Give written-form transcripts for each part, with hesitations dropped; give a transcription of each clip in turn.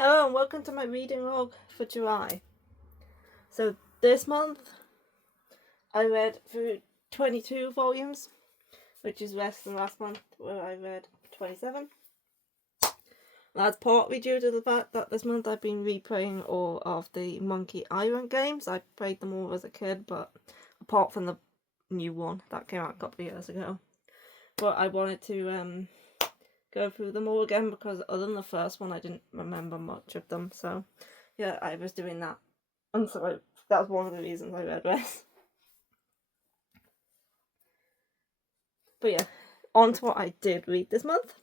Hello and welcome to my reading log for July. So this month I read through 22 volumes, which is less than last month where I read 27. That's partly due to the fact that this month I've been replaying all of the Monkey Island games. I played them all as a kid, but apart from the new one that came out a couple of years ago. But I wanted to go through them all again because other than the first one I didn't remember much of them, so yeah, I was doing that, and so that was one of the reasons I read less. But yeah, on to what I did read this month.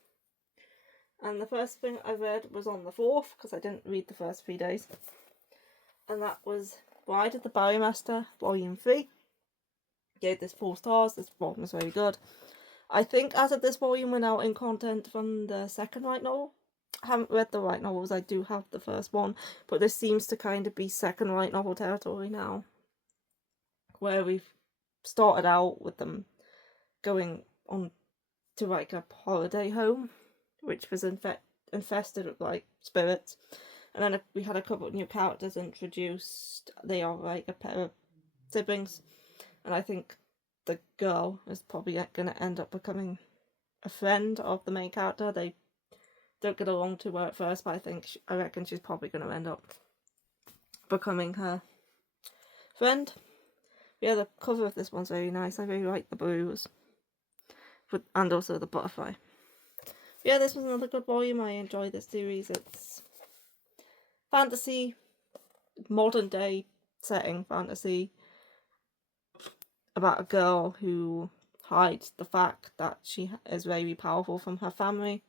And the first thing I read was on the 4th, because I didn't read the first 3 days, and that was Bride of the Barrymaster Volume 3. Gave this 4 stars. This volume was very good. I think as of this volume we're now in content from the second light novel. I haven't read the light novels, I do have the first one, but this seems to kind of be second light novel territory now, where we've started out with them going on to like a holiday home, which was infested with like spirits, and then we had a couple of new characters introduced. They are like a pair of siblings, and I think the girl is probably going to end up becoming a friend of the main character. They don't get along too well at first, but I reckon she's probably going to end up becoming her friend. Yeah, the cover of this one's very nice. I really like the blues, and also the butterfly. Yeah, this was another good volume. I enjoy this series. It's fantasy, modern day setting fantasy, about a girl who hides the fact that she is very powerful from her family,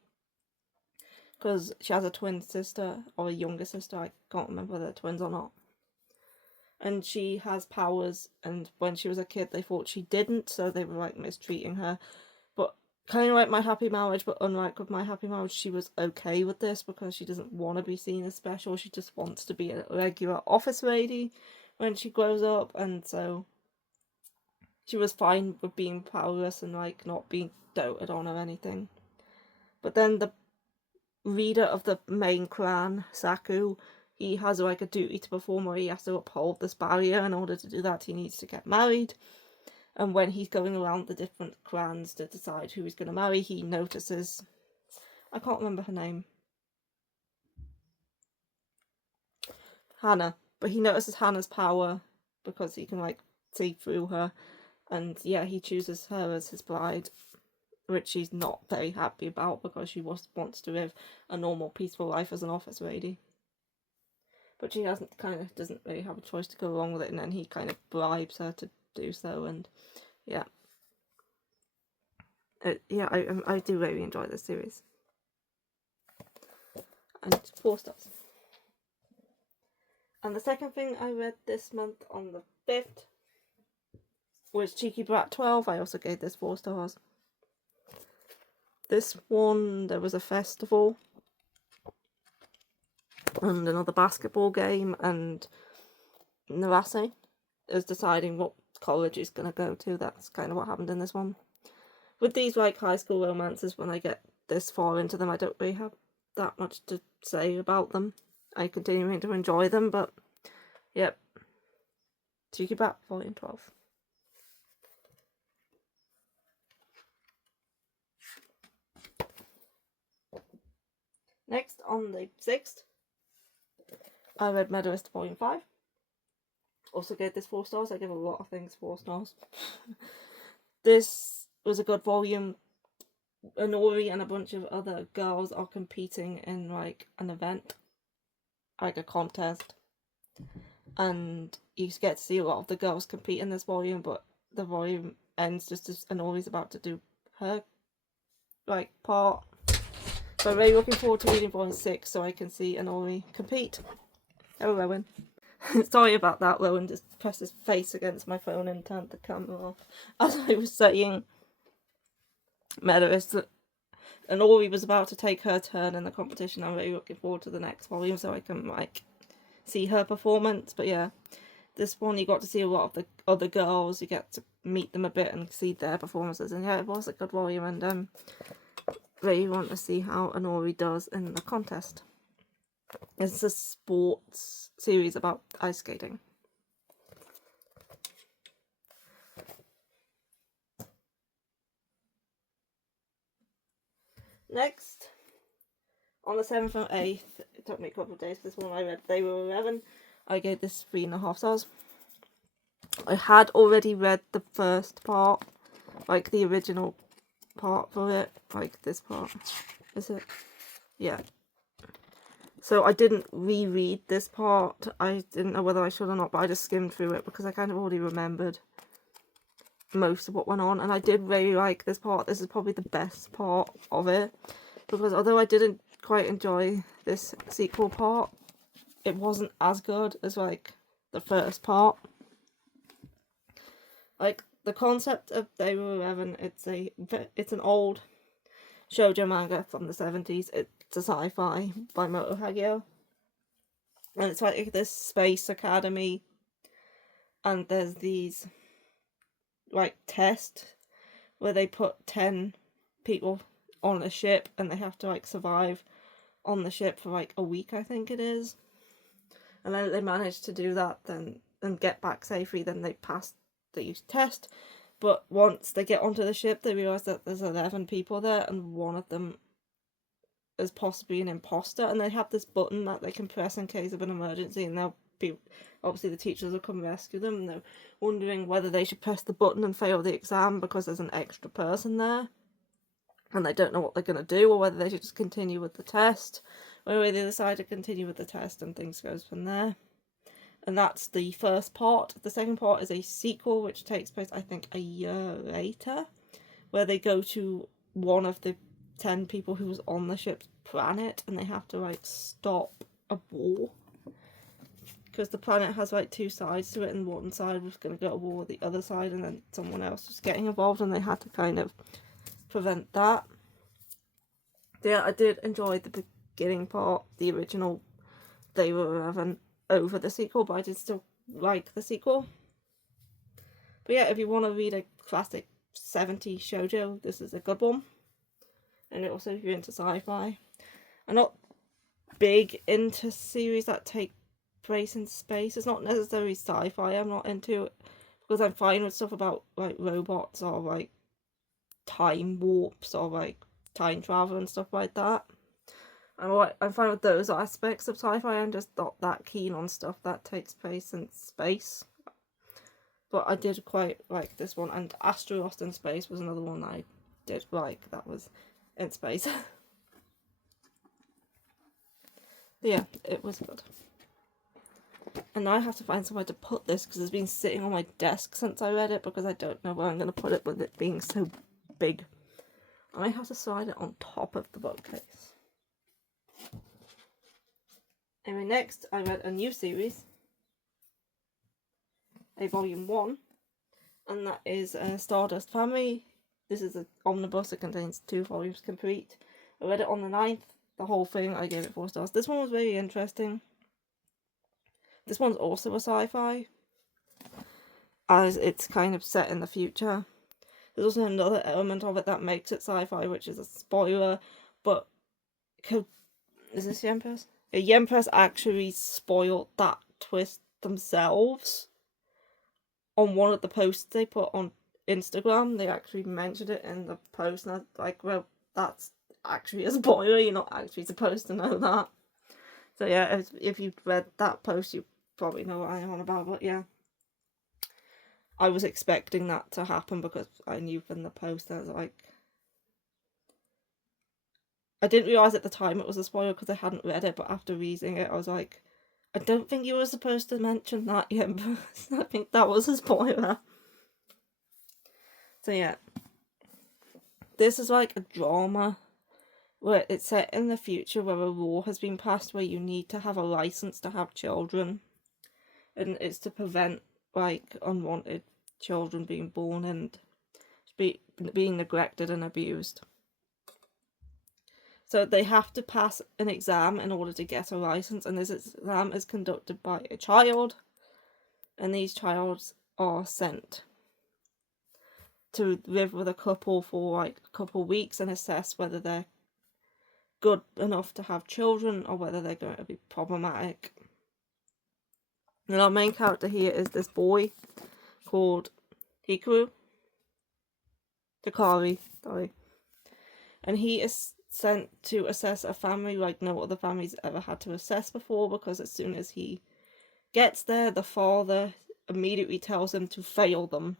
because she has a twin sister or a younger sister. I can't remember whether they're twins or not, and she has powers, and when she was a kid they thought she didn't, so they were like mistreating her. But kind of like My Happy Marriage, but unlike with My Happy Marriage, she was okay with this because she doesn't want to be seen as special. She just wants to be a regular office lady when she grows up, and so she was fine with being powerless and like not being doted on or anything. But then the leader of the main clan, Saku, he has like a duty to perform where he has to uphold this barrier. In order to do that, he needs to get married. And when he's going around the different clans to decide who he's going to marry, he notices, I can't remember her name, Hannah, but he notices Hannah's power because he can like see through her, and yeah, he chooses her as his bride, which she's not very happy about because she wants to live a normal, peaceful life as an office lady. But she doesn't really have a choice to go along with it, and then he kind of bribes her to do so, and yeah. I do really enjoy this series. And 4 stars. And the second thing I read this month on the 5th was Cheeky Brat 12. I also gave this 4 stars. This one, there was a festival and another basketball game, and Narase is deciding what college he's going to go to. That's kind of what happened in this one. With these like high school romances, when I get this far into them, I don't really have that much to say about them. I continue to enjoy them, but yep. Cheeky Brat Volume 12. Next, on the 6th, I read Medalist Volume 5. Also gave this 4 stars. I give a lot of things 4 stars. This was a good volume. Anori and a bunch of other girls are competing in like an event, like a contest, and you get to see a lot of the girls compete in this volume, but the volume ends just as Anori's about to do her like part. So I'm really looking forward to reading volume 6 so I can see Anori compete. Oh, Rowan. Sorry about that. Rowan just pressed his face against my phone and turned the camera off. As I was saying, Medalist, Anori was about to take her turn in the competition. I'm really looking forward to the next volume so I can like see her performance. But yeah, this one you got to see a lot of the other girls. You get to meet them a bit and see their performances, and yeah, it was a good volume, and really want to see how Anori does in the contest. It's a sports series about ice skating. Next, on the 7th and 8th, it took me a couple of days for this one. I read They Were 11. I gave this 3.5 stars. I had already read the first part, like the original part for it, like this part. Is it? Yeah. So I didn't reread this part. I didn't know whether I should or not, but I just skimmed through it because I kind of already remembered most of what went on. And I did really like this part. This is probably the best part of it. Because although I didn't quite enjoy this sequel part, it wasn't as good as, like, the first part. Like, the concept of They Were 11, it's an old shoujo manga from the 70s. It's a sci-fi by Moto Hagio. And it's like this space academy. And there's these, like, tests where they put 10 people on a ship and they have to, like, survive on the ship for, like, a week, I think it is. And then they manage to do that and get back safely, then they pass the test. But once they get onto the ship, they realise that there's 11 people there and one of them is possibly an imposter, and they have this button that they can press in case of an emergency, and they'll be, obviously the teachers will come rescue them, and they're wondering whether they should press the button and fail the exam because there's an extra person there, and they don't know what they're going to do, or whether they should just continue with the test. Anyway, they decide to continue with the test, and things goes from there. And that's the first part. The second part is a sequel, which takes place, I think, a year later, where they go to one of the 10 people who was on the ship's planet, and they have to, like, stop a war. Because the planet has, like, two sides to it, and one side was going to go to war with the other side, and then someone else was getting involved, and they had to kind of prevent that. Yeah, I did enjoy the beginning part, the original They Were 11, over the sequel, but I did still like the sequel. But yeah, if you want to read a classic 70s shoujo, this is a good one. And also, if you're into sci-fi. I'm not big into series that take place in space. It's not necessarily sci-fi I'm not into it, because I'm fine with stuff about, like, robots or, like, time warps or, like, time travel and stuff like that. I'm fine with those aspects of sci-fi. I'm just not that keen on stuff that takes place in space. But I did quite like this one, and Astro Lost in Space was another one I did like. That was in space. Yeah, it was good. And now I have to find somewhere to put this because it's been sitting on my desk since I read it, because I don't know where I'm going to put it with it being so big. I might have to slide it on top of the bookcase. Anyway, next I read a new series, a volume 1, and that is Stardust Family. This is an omnibus. It contains 2 volumes complete. I read it on the 9th, the whole thing. I gave it 4 stars. This one was very interesting. This one's also a sci-fi, as it's kind of set in the future. There's also another element of it that makes it sci-fi, which is a spoiler, but is this the Empress? The Empress actually spoiled that twist themselves on one of the posts they put on Instagram. They actually mentioned it in the post, and I was like, well, that's actually a spoiler. You're not actually supposed to know that. So yeah, if you've read that post, you probably know what I'm on about. But yeah, I was expecting that to happen because I knew from the post. I was like, I didn't realise at the time it was a spoiler because I hadn't read it, but after reading it, I was like, I don't think you were supposed to mention that yet, but I think that was a spoiler. So yeah, this is like a drama where it's set in the future, where a law has been passed where you need to have a license to have children, and it's to prevent, like, unwanted children being born and being neglected and abused. So they have to pass an exam in order to get a license, and this exam is conducted by a child, and these childs are sent to live with a couple for, like, a couple weeks and assess whether they're good enough to have children or whether they're going to be problematic. And our main character here is this boy called Hikaru. Hikari, sorry. And he is sent to assess a family like no other family's ever had to assess before, because as soon as he gets there, the father immediately tells him to fail them.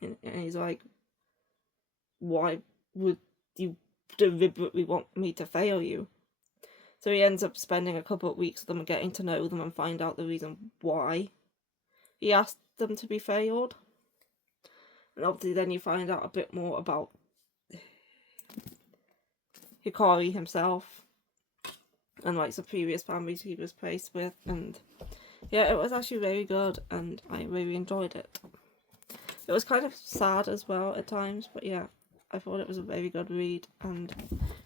And he's like, why would you deliberately want me to fail you? So he ends up spending a couple of weeks with them and getting to know them and find out the reason why he asked them to be failed. And obviously then you find out a bit more about Hikari himself and like some previous families he was placed with, and yeah, it was actually very good and I really enjoyed it. It was kind of sad as well at times, but yeah, I thought it was a very good read, and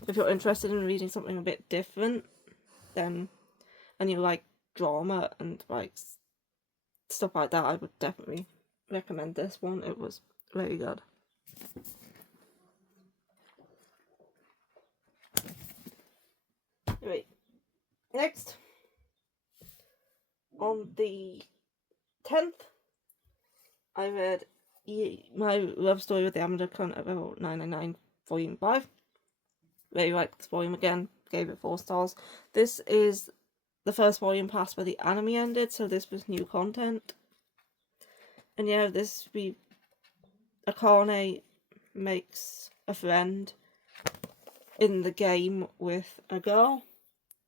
if you're interested in reading something a bit different, then, and you like drama and like stuff like that, I would definitely recommend this one. It was very good. Right, next, on the 10th, I read My Love Story with the Amateur Cunt of 999 Volume 5. Really liked this volume again, gave it 4 stars. This is the first volume past where the anime ended, so this was new content. And yeah, Akane makes a friend in the game with a girl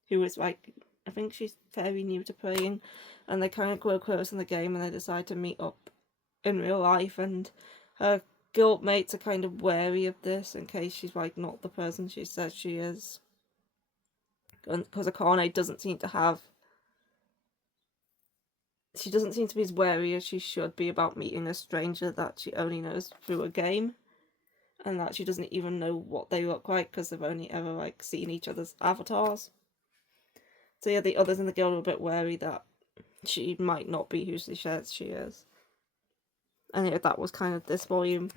who is like, I think she's very new to playing, and they kind of grow close in the game and they decide to meet up in real life, and her guild mates are kind of wary of this in case she's like not the person she says she is, because Akane doesn't seem to be as wary as she should be about meeting a stranger that she only knows through a game, and that she doesn't even know what they look like because they've only ever like seen each other's avatars. So yeah, the others in the guild are a bit wary that she might not be who she says she is. And yeah, that was kind of this volume.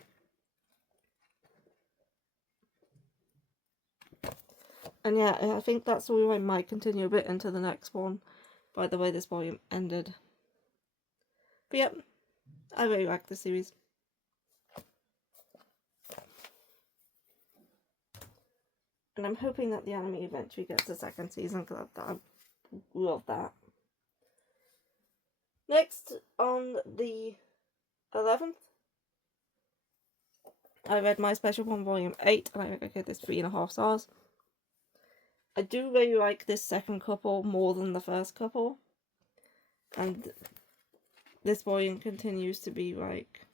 And yeah, I think that's all. I might continue a bit into the next one, by the way this volume ended. But yep, I really like the series. And I'm hoping that the anime eventually gets a second season, because I love that. Next, on the 11th, I read My Special One Volume 8, and I think I gave this 3.5 stars. I do really like this second couple more than the first couple. And this volume continues to be like,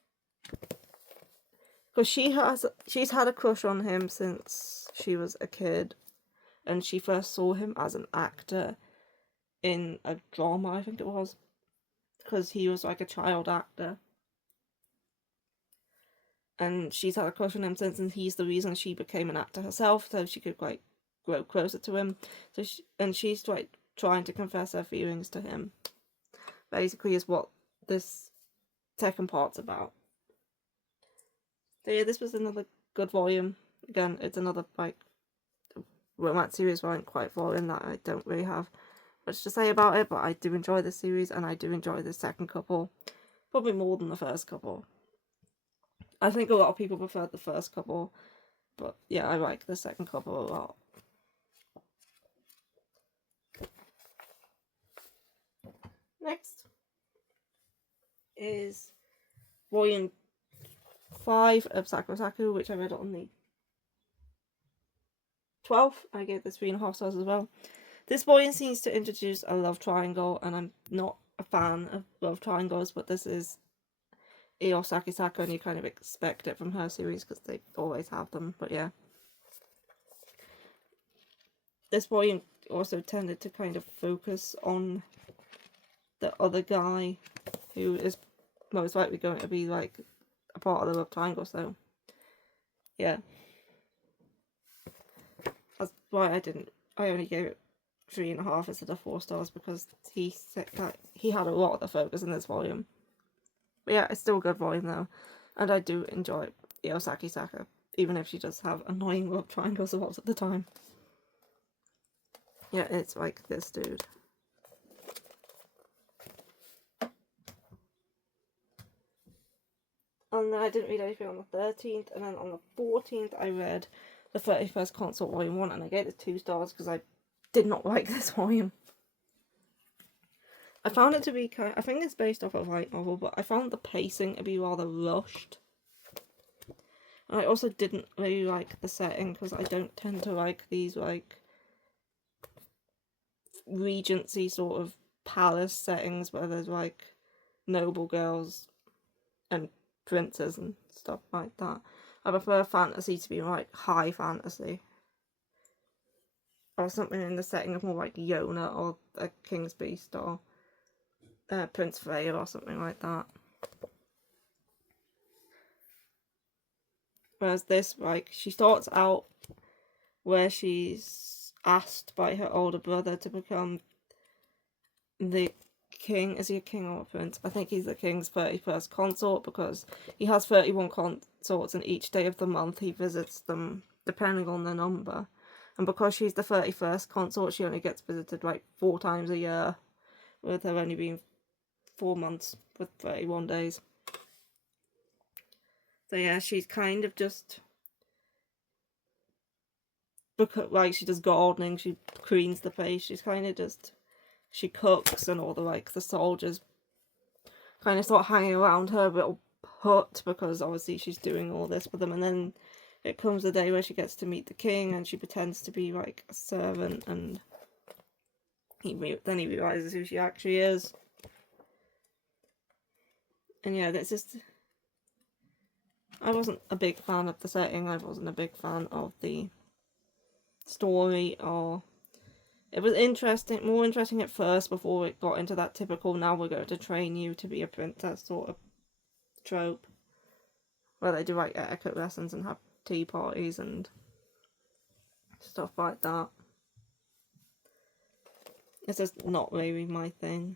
because she's had a crush on him since she was a kid, and she first saw him as an actor in a drama, I think it was, because he was like a child actor, and she's had a crush on him since, and he's the reason she became an actor herself, so she could like grow closer to him. So she's like trying to confess her feelings to him, basically, is what this second part's about. So yeah, this was another good volume. Again, it's another like romance series where I'm quite following that I don't really have much to say about it, but I do enjoy this series, and I do enjoy the second couple probably more than the first couple. I think a lot of people preferred the first couple, but yeah, I like the second couple a lot. Next is volume 5 of Saku, which I read on the 12th. I gave this 3.5 stars as well. This volume seems to introduce a love triangle, and I'm not a fan of love triangles, but this is Io Sakisaka, and you kind of expect it from her series because they always have them. But yeah, this volume also tended to kind of focus on the other guy, who is most likely going to be like a part of the love triangle. So yeah, that's why I only gave it 3.5 instead of 4 stars, because he said that he had a lot of the focus in this volume. But yeah, it's still a good volume though, and I do enjoy Io Sakisaka even if she does have annoying love triangles a lot of the time. Yeah, it's like this dude. And then I didn't read anything on the 13th, and then on the 14th I read the 31st Consort Volume 1, and I gave it 2 stars because I did not like this volume. I found it to be I think it's based off a light novel, but I found the pacing to be rather rushed. And I also didn't really like the setting because I don't tend to like these like Regency sort of palace settings where there's like noble girls and princes and stuff like that. I prefer fantasy to be like high fantasy. Or something in the setting of more like Yona or a King's Beast or Prince Freya or something like that. Whereas this, like, she starts out where she's asked by her older brother to become the king. Is he a king or a prince? I think he's the king's 31st consort because he has 31 consorts and each day of the month he visits them depending on the number. And because she's the 31st consort, she only gets visited like 4 times a year, with her only being 4 months with 31 days. So yeah, she's kind of just, because like she does gardening, she cleans the place, she's kind of just, she cooks, and all the like the soldiers kind of start hanging around her little hut because obviously she's doing all this for them. And then it comes a day where she gets to meet the king and she pretends to be like a servant, and then he realizes who she actually is. And yeah, that's just, I wasn't a big fan of the setting, I wasn't a big fan of the story, or it was interesting, more interesting at first before it got into that typical now we're going to train you to be a princess sort of trope, where they do like etiquette lessons and have tea parties and stuff like that. It's just not really my thing.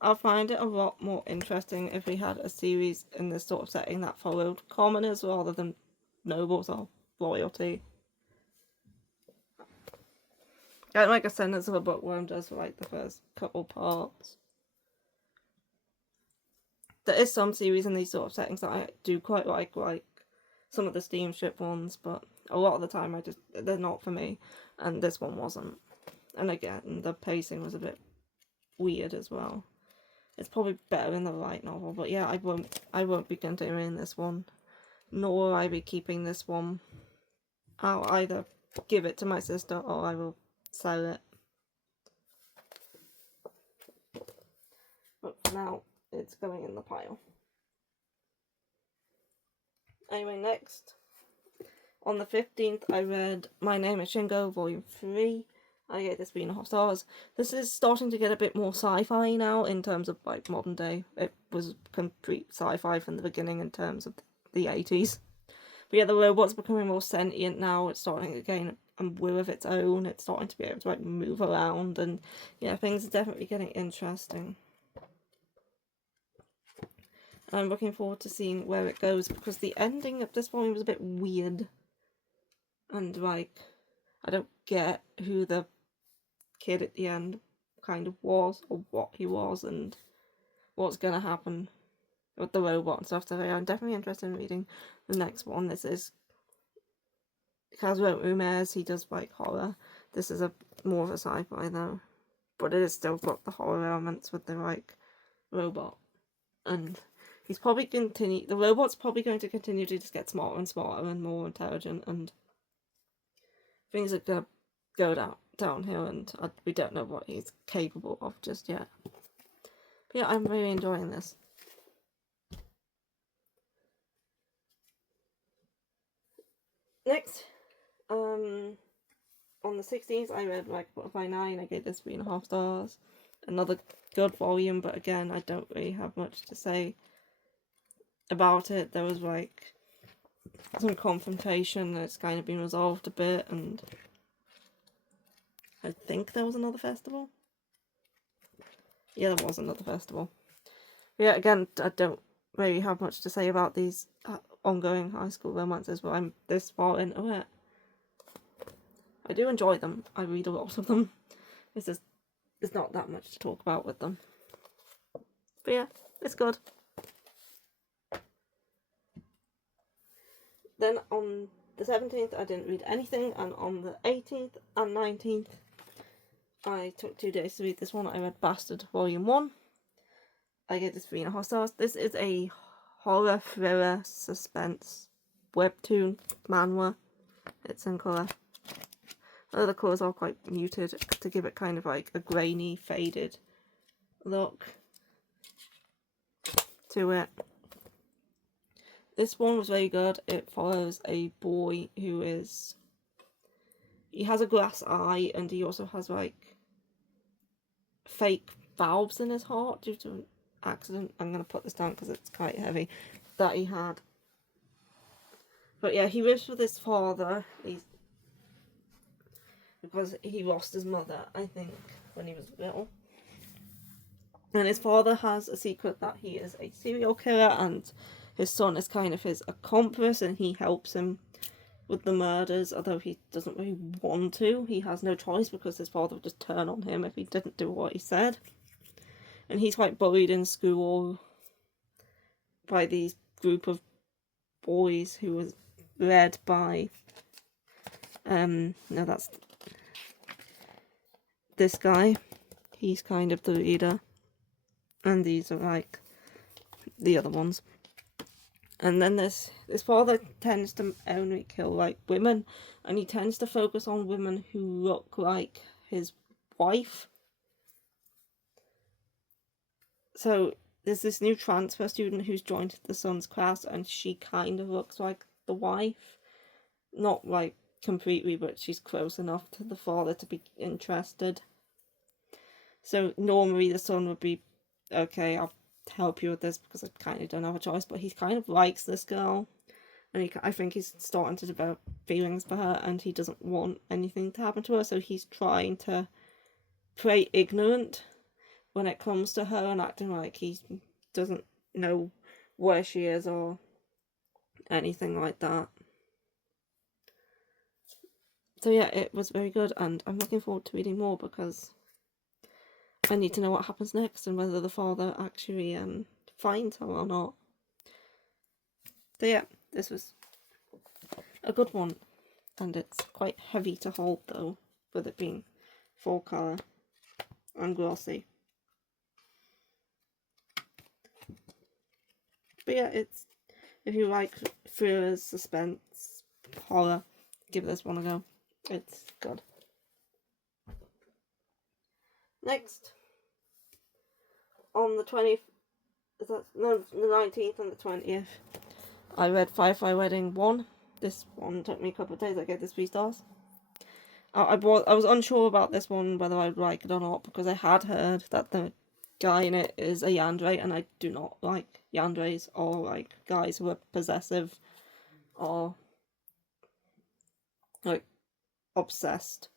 I find it a lot more interesting if we had a series in this sort of setting that followed commoners rather than nobles or royalty. I don't like a sentence of a bookworm does for like the first couple parts. There is some series in these sort of settings that I do quite like some of the steamship ones, but a lot of the time they're not for me, and this one wasn't. And again, the pacing was a bit weird as well. It's probably better in the light novel, but yeah, I won't be continuing this one, nor will I be keeping this one. I'll either give it to my sister or I will sell it. But for now, it's going in the pile. Anyway, next, on the 15th, I read My Name is Shingo, Volume 3. I gave this 3.5 stars. This is starting to get a bit more sci-fi now in terms of like modern day. It was complete sci-fi from the beginning in terms of the 80s. But yeah, the robot's becoming more sentient now. It's starting to gain a will of its own. It's starting to be able to like move around, and yeah, things are definitely getting interesting. I'm looking forward to seeing where it goes, because the ending of this volume was a bit weird. And like, I don't get who the kid at the end kind of was, or what he was, and what's gonna happen with the robot and stuff. So yeah, I'm definitely interested in reading the next one. This is Kazuo Ume's, he does like horror. This is more of a sci-fi though, but it has still got the horror elements with the like robot, and he's probably the robot's probably going to continue to just get smarter and smarter and more intelligent, and things are gonna go downhill, and we don't know what he's capable of just yet. But yeah, I'm really enjoying this. Next, on the 16th, I read like Butterfly 9. I gave this 3.5 stars. Another good volume, but again, I don't really have much to say about it. There was like some confrontation that's kind of been resolved a bit, and I think there was another festival. Yeah, there was another festival. Yeah, again, I don't really have much to say about these ongoing high school romances, but I'm this far into it. I do enjoy them. I read a lot of them. It's just, there's not that much to talk about with them. But yeah, it's good. Then on the 17th, I didn't read anything, and on the 18th and 19th, I took 2 days to read this one. I read Bastard Volume 1. I gave this 3.5 stars. This is a horror, thriller, suspense webtoon manhwa. It's in colour. The colours are quite muted to give it kind of like a grainy, faded look to it. This one was very good. It follows a boy who is... he has a glass eye, and he also has like fake valves in his heart due to an accident. I'm going to put this down because it's quite heavy, that he had. But yeah, he lives with his father. Because he lost his mother, I think, when he was little. And his father has a secret that he is a serial killer, and his son is kind of his accomplice, and he helps him with the murders, although he doesn't really want to. He has no choice because his father would just turn on him if he didn't do what he said. And he's quite bullied in school by these group of boys who was led by... no, that's... this guy. He's kind of the leader. And these are like the other ones. And then this father tends to only kill like women, and he tends to focus on women who look like his wife. So there's this new transfer student who's joined the son's class, and she kind of looks like the wife. Not like completely, but she's close enough to the father to be interested. So normally the son would be, okay, I'll help you with this because I kind of don't have a choice, but he kind of likes this girl, and I think he's starting to develop feelings for her, and he doesn't want anything to happen to her, so he's trying to play ignorant when it comes to her and acting like he doesn't know where she is or anything like that. So yeah, it was very good, and I'm looking forward to reading more because I need to know what happens next and whether the father actually finds her or not. So yeah, this was a good one, and it's quite heavy to hold though, with it being full colour and glossy. But yeah, it's, if you like thrillers, suspense, horror, give this one a go. It's good. Next, on the 20th, the 19th and the 20th, I read Firefly Wedding 1. This one took me a couple of days. I gave this 3 stars. I was unsure about this one, whether I'd like it or not, because I had heard that the guy in it is a yandere, and I do not like yanderes or like guys who are possessive or like obsessed.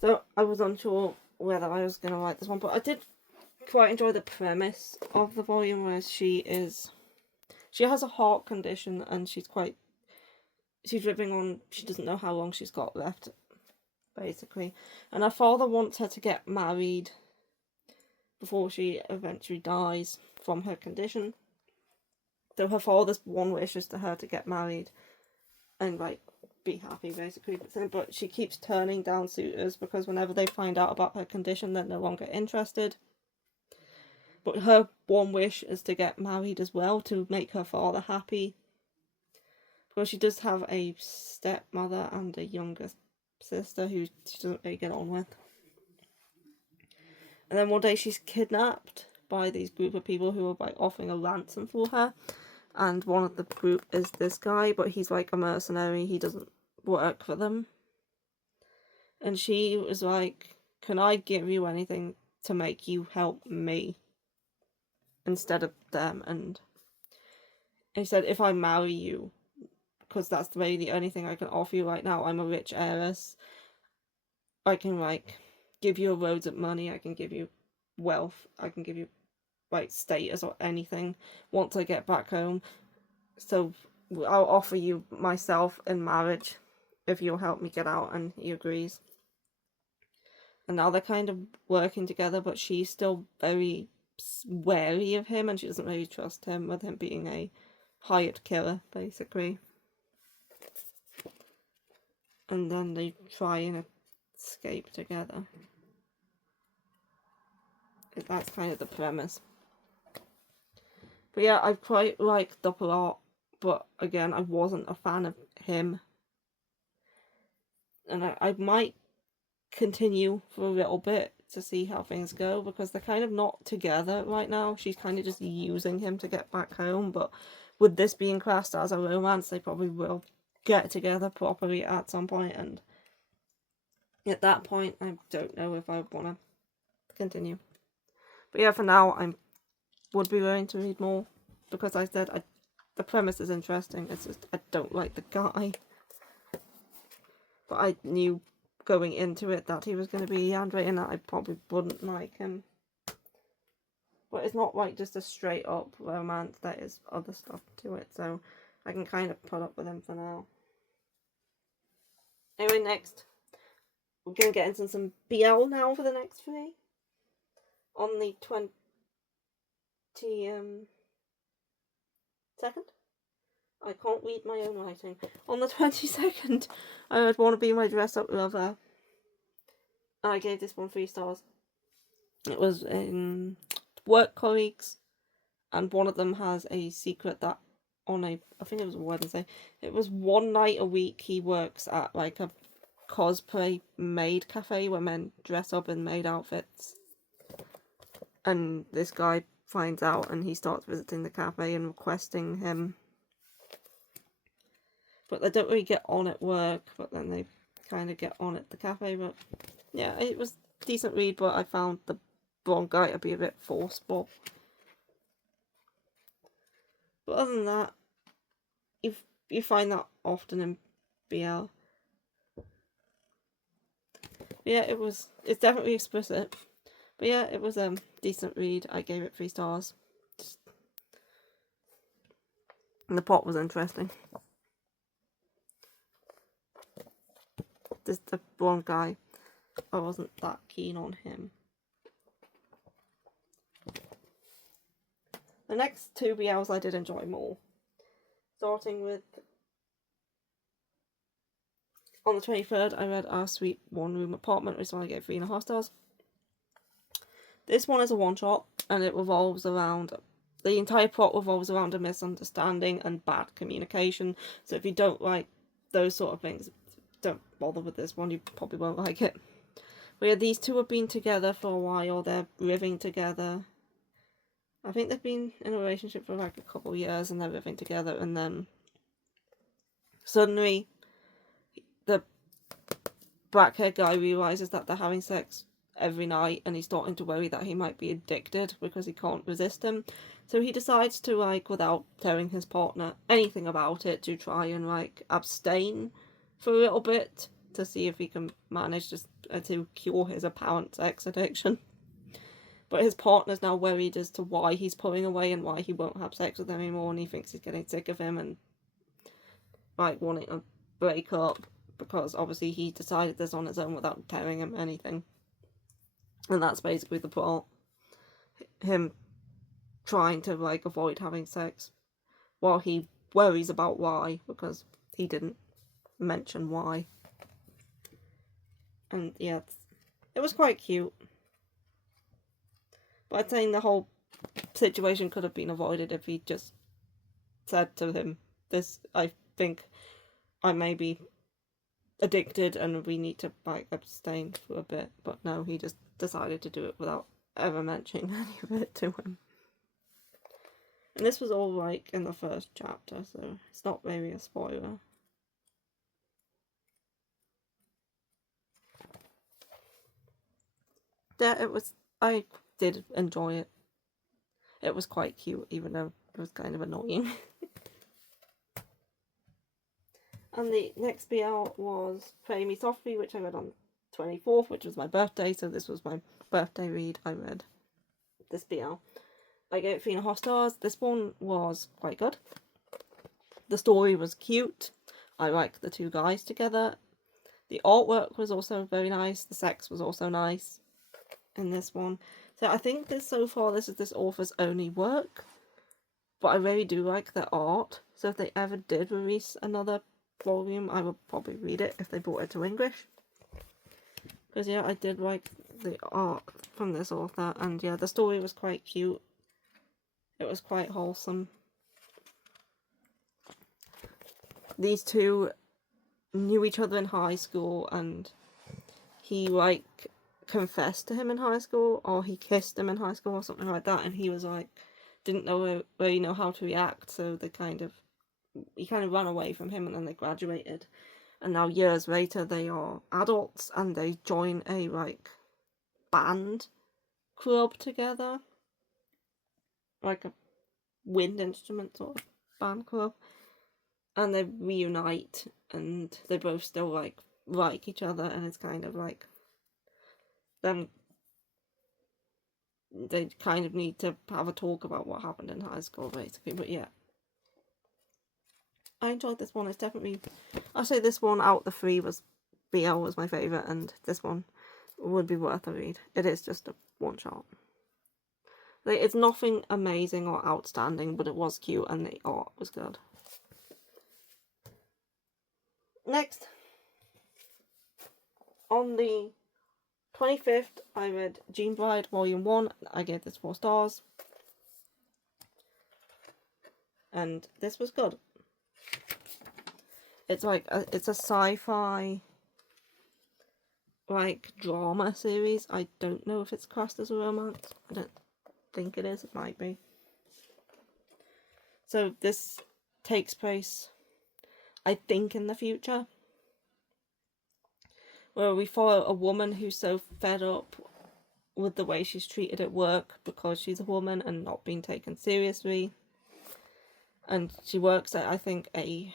So I was unsure whether I was going to like this one, but I did quite enjoy the premise of the volume, where she has a heart condition, and she's living on, she doesn't know how long she's got left, basically. And her father wants her to get married before she eventually dies from her condition. So her father's one wish is to her to get married and like be happy, basically. But she keeps turning down suitors because whenever they find out about her condition, they're no longer interested. But her one wish is to get married as well, to make her father happy. Because she does have a stepmother and a younger sister who she doesn't really get on with. And then one day she's kidnapped by these group of people who are like offering a ransom for her. And one of the group is this guy, but he's like a mercenary. He doesn't work for them. And she was like, can I give you anything to make you help me instead of them? And he said, if I marry you, because that's the only thing I can offer you right now, I'm a rich heiress, I can like give you loads of money, I can give you wealth, I can give you like status or anything once I get back home. So I'll offer you myself in marriage if you'll help me get out, and he agrees. And now they're kind of working together, but she's still very wary of him, and she doesn't really trust him, with him being a hired killer, basically. And then they try and escape together. That's kind of the premise. But yeah, I quite liked the plot, but again, I wasn't a fan of him. And I might continue for a little bit to see how things go, because they're kind of not together right now. She's kind of just using him to get back home, but with this being classed as a romance, they probably will get together properly at some point, and at that point, I don't know if I want to continue. But yeah, for now, I would be willing to read more, because I said the premise is interesting. It's just I don't like the guy. But I knew going into it that he was going to be Andre, and that I probably wouldn't like him. But it's not like just a straight up romance, there is other stuff to it, so I can kind of put up with him for now. Anyway, next, we're going to get into some BL now for the next 3. On the 22nd? I can't read my own writing. On the 22nd, I read Wanna Be My Dress Up Lover. I gave this one 3 stars. It was in work colleagues, and one of them has a secret that on I think it was a Wednesday, it was one night a week he works at like a cosplay maid cafe where men dress up in maid outfits. And this guy finds out, and he starts visiting the cafe and requesting him. But they don't really get on at work, but then they kind of get on at the cafe. But yeah, it was a decent read, but I found the blonde guy to be a bit forceful. But other than that, you find that often in BL. But yeah, it's definitely explicit. But yeah, it was a decent read. I gave it 3 stars. And the plot was interesting. The blonde guy, I wasn't that keen on him. The next 2 BLs I did enjoy more. Starting with, on the 23rd, I read Our Sweet One Room Apartment, which one I gave 3.5 stars. This one is a one-shot, and it revolves around, the entire plot revolves around a misunderstanding and bad communication. So if you don't like those sort of things, don't bother with this one, you probably won't like it. But yeah, these 2 have been together for a while, they're living together. I think they've been in a relationship for like a couple of years, and they're living together, and then suddenly the black-haired guy realises that they're having sex every night, and he's starting to worry that he might be addicted because he can't resist him. So he decides to, like, without telling his partner anything about it, to try and, like, abstain for a little bit to see if he can manage to cure his apparent sex addiction. But his partner's now worried as to why he's pulling away and why he won't have sex with him anymore, and he thinks he's getting sick of him and, like, wanting to break up, because obviously he decided this on his own without telling him anything. And that's basically the plot. Him trying to, like, avoid having sex while he worries about why, because he didn't mention why. And yeah, it was quite cute. But I'd say the whole situation could have been avoided if he just said to him, this, I think I may be addicted and we need to, like, abstain for a bit. But no, he just decided to do it without ever mentioning any of it to him. And this was all, like, in the first chapter, so it's not really a spoiler. Yeah, I did enjoy it. It was quite cute, even though it was kind of annoying. And the next BL was Play Me Softly, which I read on 24th, which was my birthday, so this was my birthday read. I read this BL. I gave it 3.5 stars. This one was quite good. The story was cute. I liked the two guys together. The artwork was also very nice. The sex was also nice in this one. So I think so far this is this author's only work. But I really do like their art. So if they ever did release another volume, I would probably read it if they brought it to English. Because yeah, I did like the art from this author. And yeah, the story was quite cute. It was quite wholesome. These two knew each other in high school, and he like confessed to him in high school, or he kissed him in high school or something like that, and he was like didn't know really know how to react, so he kind of ran away from him, and then they graduated, and now years later they are adults and they join a like band club together, like a wind instrument sort of band club, and they reunite, and they both still like each other, and it's kind of like them. They kind of need to have a talk about what happened in high school, basically. But yeah, I enjoyed this one. It's definitely, I'll say this one out the three was BL was my favourite, and this one would be worth a read. It is just a one shot. Like, it's nothing amazing or outstanding, but it was cute and the art was good. Next, on the 25th, I read Jean Bride Volume 1. I gave this 4 stars. And this was good. It's like it's a sci-fi like drama series. I don't know if it's classed as a romance. I don't think it is. It might be. So this takes place, I think, in the future, where we follow a woman who's so fed up with the way she's treated at work because she's a woman and not being taken seriously. And she works at, I think, a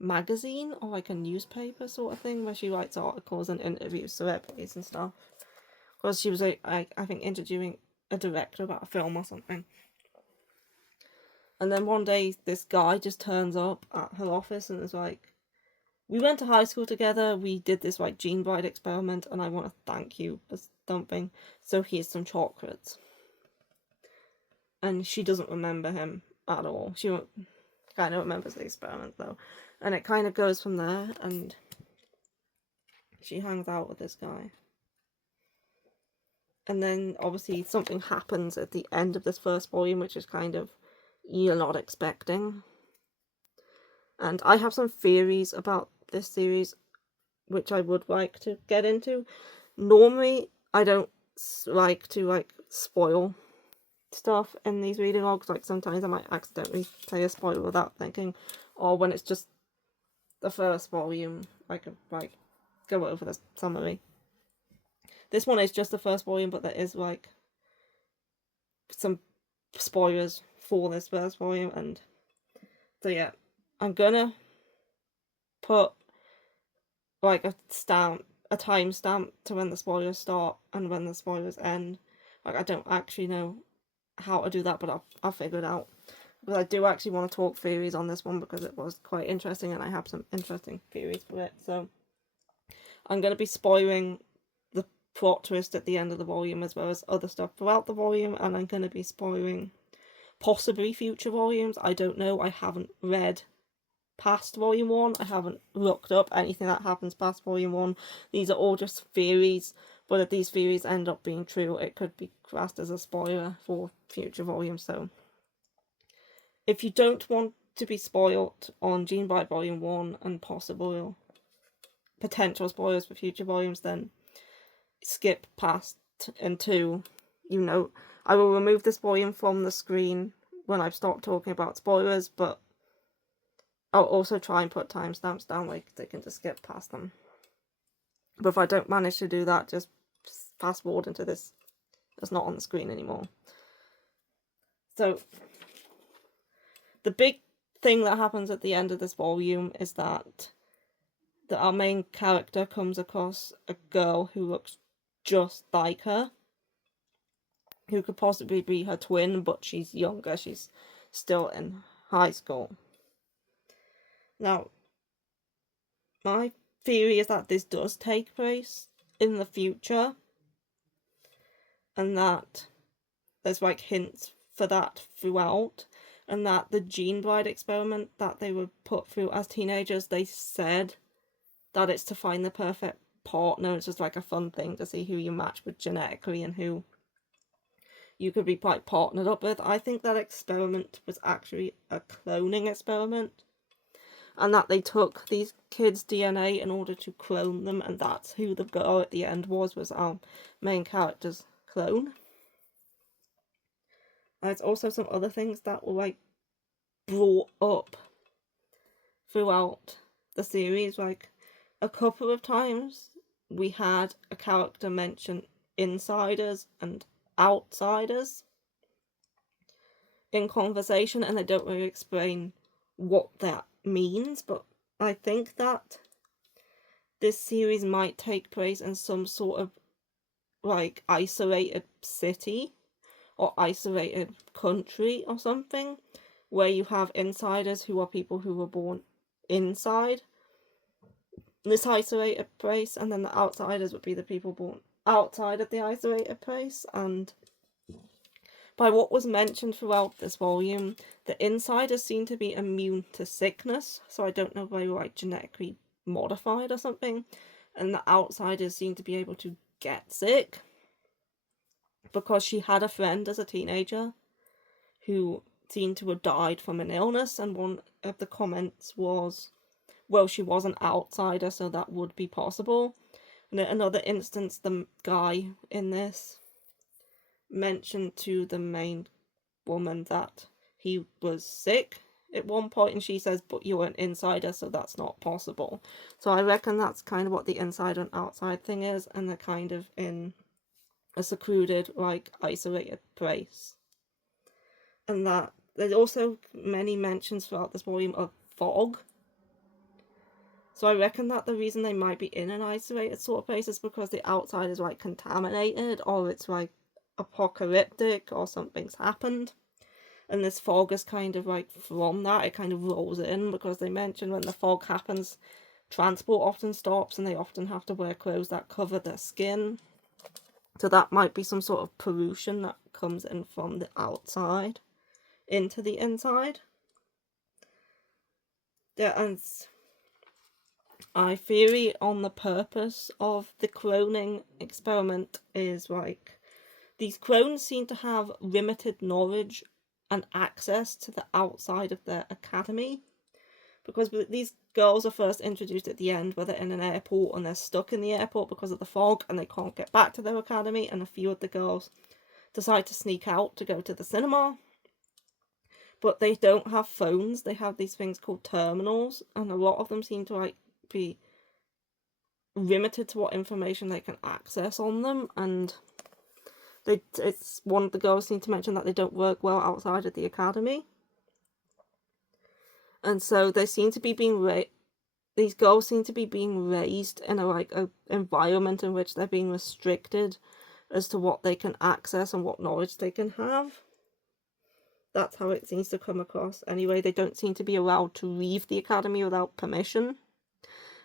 magazine or like a newspaper sort of thing where she writes articles and interviews celebrities and stuff. Because she was, I think, interviewing a director about a film or something. And then one day, this guy just turns up at her office and is like, we went to high school together, we did this like Jean Bride experiment, and I want to thank you for something, so here's some chocolates. And she doesn't remember him at all. She kind of remembers the experiment though. And it kind of goes from there, and she hangs out with this guy. And then obviously something happens at the end of this first volume, which is kind of you're not expecting. And I have some theories about this series which I would like to get into. Normally I don't like to spoil stuff in these reading logs. Like sometimes I might accidentally say a spoiler without thinking, or when it's just the first volume I could go over the summary. This one is just the first volume, but there is some spoilers for this first volume, and so yeah, I'm gonna put a timestamp to when the spoilers start and when the spoilers end. I don't actually know how to do that, but I'll figure it out. But I do actually want to talk theories on this one because it was quite interesting and I have some interesting theories for it. So I'm going to be spoiling the plot twist at the end of the volume as well as other stuff throughout the volume, and I'm going to be spoiling possibly future volumes. I don't know. I haven't read past volume 1. I haven't looked up anything that happens past volume 1. These are all just theories, but if these theories end up being true, it could be classed as a spoiler for future volumes. So if you don't want to be spoiled on Jean Bride Volume 1 and possible potential spoilers for future volumes, then skip past until, I will remove this volume from the screen when I've stopped talking about spoilers, but I'll also try and put timestamps down where they can just skip past them. But if I don't manage to do that, just fast forward into this that's not on the screen anymore. So the big thing that happens at the end of this volume is that our main character comes across a girl who looks just like her. who could possibly be her twin, but she's younger, she's still in high school. Now, my theory is that this does take place in the future, and that there's like hints for that throughout, and that the gene bride experiment that they were put through as teenagers, they said that it's to find the perfect partner. It's just like a fun thing to see who you match with genetically and who you could be quite partnered up with. I think that experiment was actually a cloning experiment, and that they took these kids' DNA in order to clone them, and that's who the girl at the end was our main character's clone. There's also some other things that were like brought up throughout the series. Like a couple of times we had a character mention insiders and outsiders in conversation, and they don't really explain what that means, but I think that this series might take place in some sort of like isolated city or isolated country or something, where you have insiders who are people who were born inside this isolated place, and then the outsiders would be the people born outside of the isolated place. And by what was mentioned throughout this volume, the insiders seem to be immune to sickness, so I don't know if they were like genetically modified or something, and the outsiders seem to be able to get sick, because she had a friend as a teenager who seemed to have died from an illness, and one of the comments was, well, she was an outsider, so that would be possible. And in another instance, the guy in this mentioned to the main woman that he was sick at one point, and she says, but you're an insider, so that's not possible. So I reckon that's kind of what the inside and outside thing is, and they're kind of in a secluded, like, isolated place. And that there's also many mentions throughout this volume of fog. So I reckon that the reason they might be in an isolated sort of place is because the outside is like contaminated, or it's like apocalyptic, or something's happened. And this fog is kind of like from that, it kind of rolls in, because they mention when the fog happens, transport often stops, and they often have to wear clothes that cover their skin. So that might be some sort of pollution that comes in from the outside into the inside. Yeah, and my theory on the purpose of the cloning experiment is like, these clones seem to have limited knowledge and access to the outside of their academy, because these girls are first introduced at the end where they're in an airport and they're stuck in the airport because of the fog and they can't get back to their academy, and a few of the girls decide to sneak out to go to the cinema, but they don't have phones. They have these things called terminals, and a lot of them seem to like be limited to what information they can access on them, and it's one of the girls seem to mention that they don't work well outside of the academy. And so they seem to be being these girls seem to be being raised in a environment in which they're being restricted as to what they can access and what knowledge they can have. That's how it seems to come across. Anyway, they don't seem to be allowed to leave the academy without permission,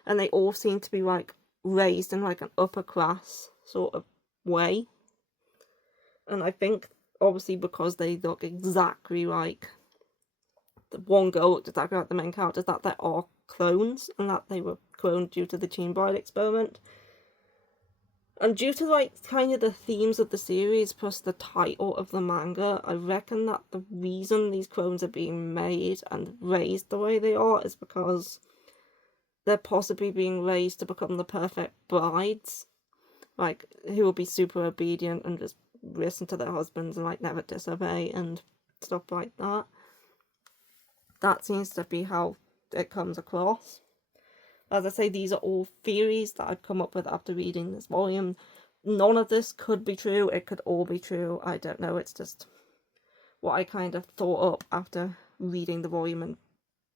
and they all seem to be like raised in like an upper class sort of way. And I think obviously because they look exactly like the one girl looked exactly like the main characters, that they are clones, and that they were cloned due to the Teen Bride experiment. And due to like kind of the themes of the series plus the title of the manga, I reckon that the reason these clones are being made and raised the way they are is because they're possibly being raised to become the perfect brides, like who will be super obedient and just listen to their husbands and like never disobey and stuff like that. That seems to be how it comes across. As I say, these are all theories that I've come up with after reading this volume. None of this could be true. It could all be true. I don't know. It's just what I kind of thought up after reading the volume and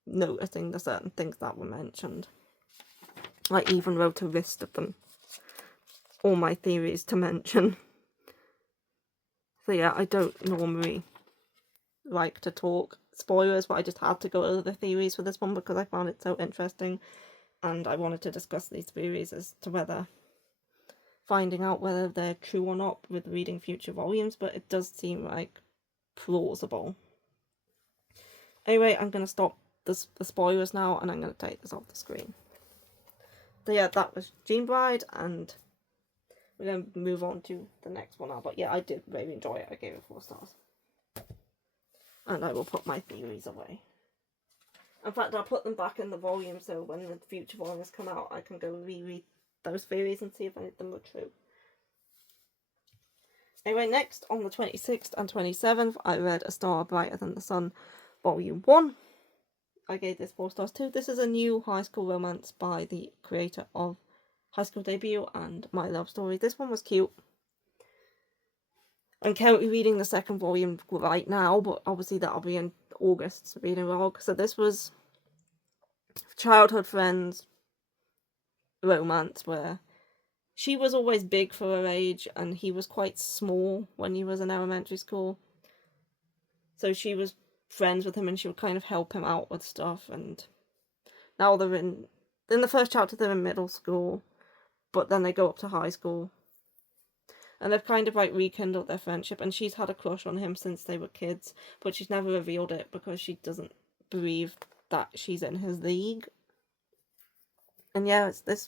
noticing the certain things that were mentioned. I even wrote a list of them. All my theories to mention. So yeah, I don't normally like to talk spoilers, but I just had to go over the theories for this one because I found it so interesting, and I wanted to discuss these theories as to whether finding out whether they're true or not with reading future volumes, but it does seem like plausible. Anyway, I'm going to stop the spoilers now, and I'm going to take this off the screen. So yeah, that was Gene Bride, and we're going to move on to the next one now. But yeah, I did really enjoy it. I gave it 4 stars. And I will put my theories away. In fact, I'll put them back in the volume, so when the future volumes come out, I can go reread those theories and see if any of them are true. Anyway, next, on the 26th and 27th, I read A Star Brighter Than the Sun, Volume 1. I gave this 4 stars too. This is a new high school romance by the creator of High School Debut and My Love Story. This one was cute. I'm currently reading the 2nd volume right now, but obviously that'll be in August's reading log. So this was childhood friends romance where she was always big for her age and he was quite small when he was in elementary school. So she was friends with him and she would kind of help him out with stuff, and now they're in the first chapter they're in middle school, but then they go up to high school. And they've kind of like rekindled their friendship, and she's had a crush on him since they were kids, but she's never revealed it because she doesn't believe that she's in his league. And yeah, it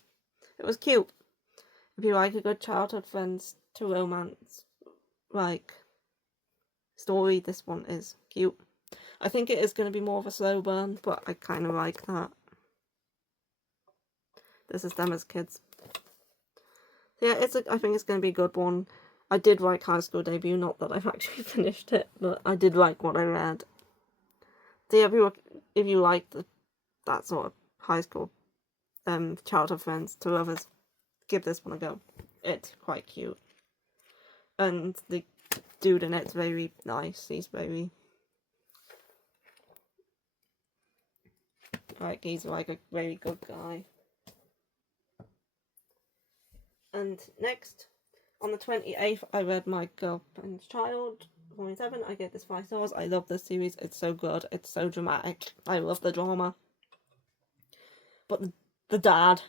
was cute. If you like a good childhood friends to romance like story, this one is cute. I think it is going to be more of a slow burn, but I kind of like that. This is them as kids. So yeah, I think it's going to be a good one. I did like High School Debut, not that I've actually finished it, but I did like what I read. So yeah, if you like that sort of high school childhood friends to others, give this one a go. It's quite cute. And the dude in it's very nice. He's very he's like a very good guy. And next, on the 28th, I read My Girlfriend's Child, Volume 7. I gave this 5 stars. I love this series. It's so good. It's so dramatic. I love the drama. But the dad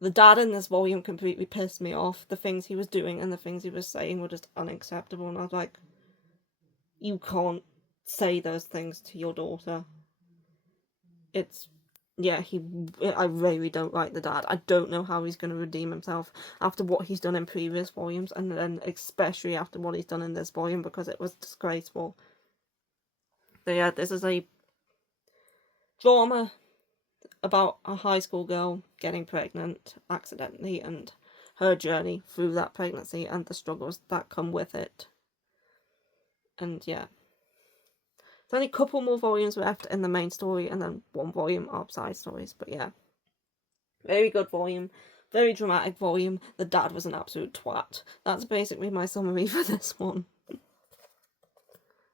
in this volume completely pissed me off. The things he was doing and the things he was saying were just unacceptable. And I was like, you can't say those things to your daughter. I really don't like the dad. I don't know how he's going to redeem himself after what he's done in previous volumes, and then especially after what he's done in this volume, because it was disgraceful. So yeah, this is a drama about a high school girl getting pregnant accidentally and her journey through that pregnancy and the struggles that come with it. And yeah. There's only a couple more volumes left in the main story, and then 1 volume of side stories. But yeah, very good volume, very dramatic volume. The dad was an absolute twat. That's basically my summary for this one.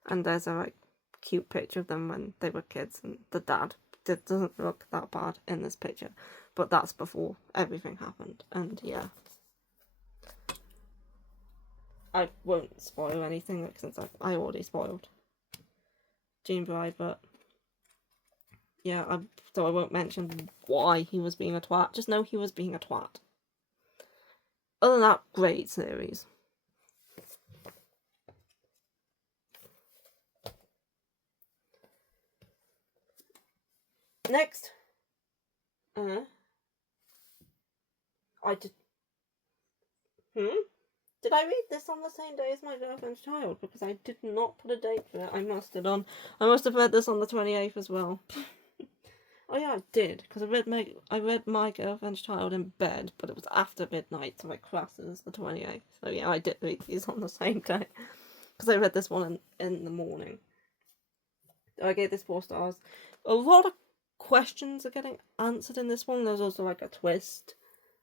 And there's a cute picture of them when they were kids, and the dad doesn't look that bad in this picture, but that's before everything happened. And yeah, I won't spoil anything since I already spoiled Gene Bride, but yeah, so I won't mention why he was being a twat. Just know he was being a twat. Other than that, great series. Next, I did. Did I read this on the same day as My Girlfriend's Child? Because I did not put a date for it. I must have read this on the 28th as well. Oh yeah, I did, because I read My Girlfriend's Child in bed, but it was after midnight, so it classes the 28th. So yeah, I did read these on the same day, because I read this one in the morning. I gave this 4 stars. A lot of questions are getting answered in this one. There's also a twist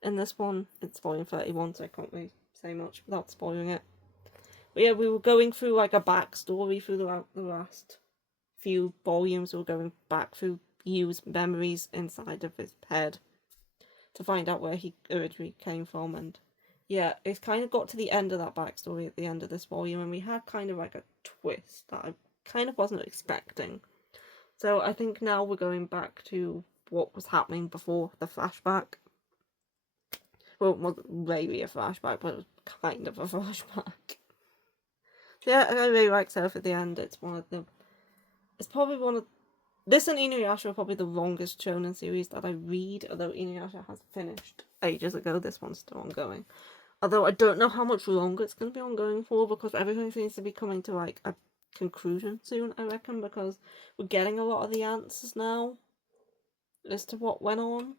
in this one. It's volume 31, so I can't really say much without spoiling it. But yeah, we were going through a backstory through the last few volumes. We were going back through Yu's memories inside of his head to find out where he originally came from, and yeah, it's kind of got to the end of that backstory at the end of this volume, and we had kind of like a twist that I kind of wasn't expecting. So I think now we're going back to what was happening before the flashback. Well, it wasn't really a flashback, but it was kind of a flashback. So yeah, I really like Surf at the end. It's probably one of... This and Inuyasha are probably the longest shonen series that I read, although Inuyasha has finished ages ago. This one's still ongoing. Although I don't know how much longer it's going to be ongoing for, because everything seems to be coming to like a conclusion soon, I reckon, because we're getting a lot of the answers now as to what went on.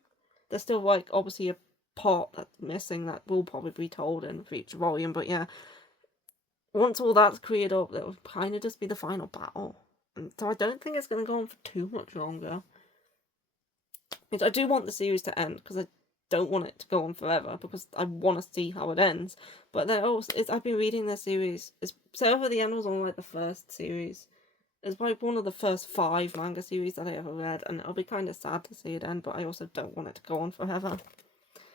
There's still like obviously a part that's missing that will probably be told in future volume, but yeah, once all that's cleared up, that will kind of just be the final battle. And so I don't think it's going to go on for too much longer. Which I do want the series to end, because I don't want it to go on forever, because I want to see how it ends. But then also, I've been reading this series. Surf at the End was on like the first series. It's like one of the first 5 manga series that I ever read, and it'll be kind of sad to see it end, but I also don't want it to go on forever.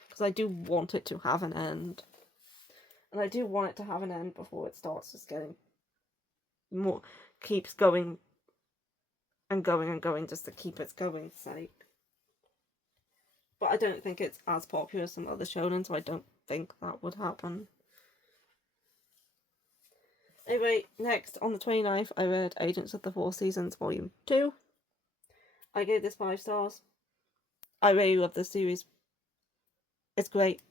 Because I do want it to have an end. And I do want it to have an end before it starts just getting more... keeps going and going and going just to keep its going sake. But I don't think it's as popular as some other shonen, so I don't think that would happen. Anyway, next, on the 29th, I read Agents of the Four Seasons Volume 2. I gave this 5 stars. I really love this series. It's great.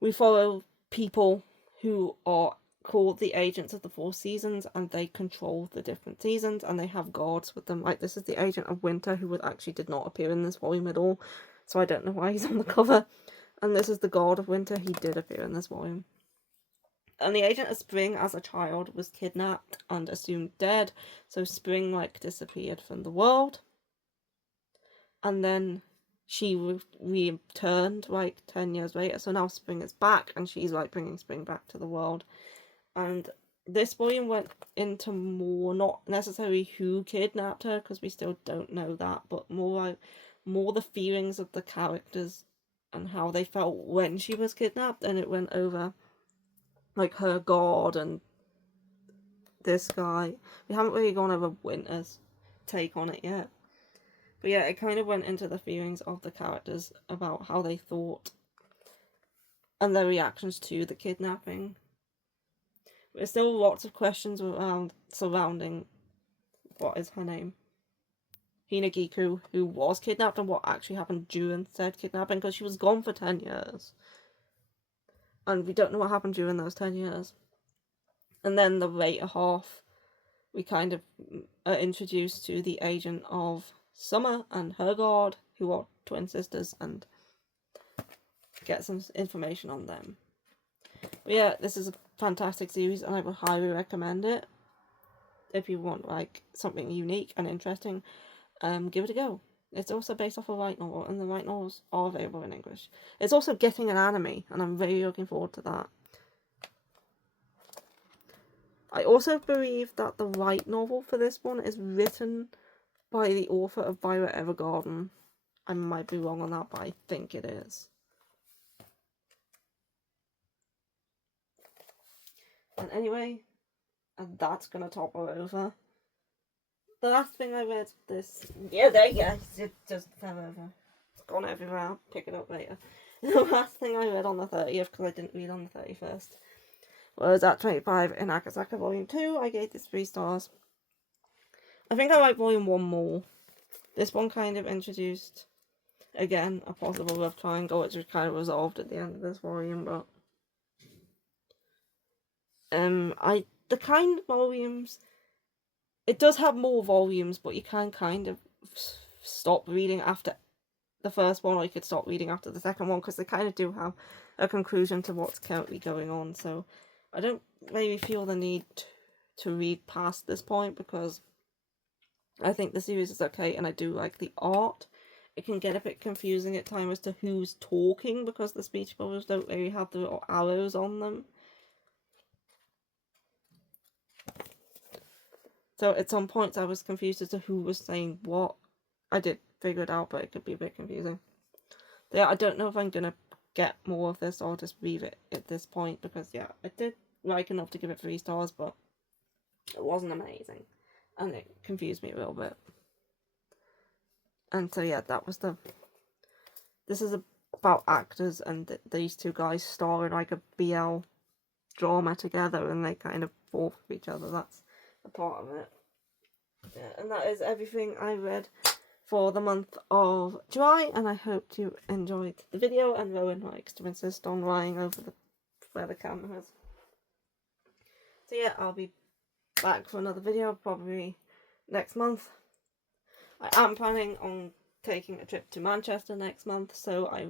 We follow people who are called the Agents of the Four Seasons, and they control the different seasons, and they have guards with them. Like, this is the Agent of Winter, who actually did not appear in this volume at all, so I don't know why he's on the cover. And this is the Guard of Winter. He did appear in this volume. And the Agent of Spring, as a child, was kidnapped and assumed dead, so Spring, like, disappeared from the world. And then she returned, like, 10 years later, so now Spring is back, and she's, like, bringing Spring back to the world. And this volume went into more, not necessarily who kidnapped her, because we still don't know that, but more the feelings of the characters and how they felt when she was kidnapped, and it went over like her god and this guy. We haven't really gone over Winter's take on it yet. But yeah, it kind of went into the feelings of the characters about how they thought and their reactions to the kidnapping. There's still lots of questions surrounding what is her name? Hinagiku, who was kidnapped, and what actually happened during said kidnapping, because she was gone for 10 years. And we don't know what happened during those 10 years. And then the later half, we kind of are introduced to the Agent of Summer and her guard, who are twin sisters, and get some information on them. But yeah, this is a fantastic series, and I would highly recommend it. If you want like something unique and interesting, give it a go. It's also based off a light novel, and the light novels are available in English. It's also getting an anime, and I'm really looking forward to that. I also believe that the light novel for this one is written by the author of Violet Evergarden. I might be wrong on that, but I think it is. And anyway, and that's gonna top her over. The last thing I read this... Yeah, there you go. It just fell over. It's gone everywhere. I'll pick it up later. The last thing I read on the 30th, because I didn't read on the 31st, was at 25 in Akasaka Volume 2. I gave this 3 stars. I think I like Volume 1 more. This one kind of introduced, again, a possible love triangle, which was kind of resolved at the end of this volume, but... the kind of volumes... It does have more volumes, but you can kind of stop reading after the first one, or you could stop reading after the second one, because they kind of do have a conclusion to what's currently going on, so I don't really feel the need to read past this point, because I think the series is okay, and I do like the art. It can get a bit confusing at times as to who's talking, because the speech bubbles don't really have the little arrows on them. So at some points I was confused as to who was saying what. I did figure it out, but it could be a bit confusing. So yeah, I don't know if I'm going to get more of this, I'll just leave it at this point, because yeah, I did like enough to give it 3 stars, but it wasn't amazing, and it confused me a little bit. And so yeah, that was this is about actors, and these two guys star in like a BL drama together, and they kind of fall for each other. That's a part of it. Yeah, and that is everything I read for the month of July, and I hope you enjoyed the video. And Rowan likes to insist on lying over where the camera is. So yeah, I'll be back for another video probably next month. I am planning on taking a trip to Manchester next month, so I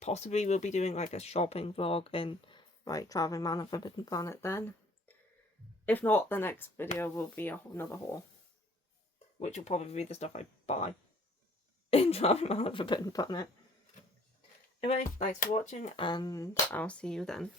possibly will be doing like a shopping vlog in like Traveling Man of Forbidden Planet then. If not, the next video will be another haul, which will probably be the stuff I buy in Traveling Man of Forbidden Planet. Anyway, thanks for watching, and I'll see you then.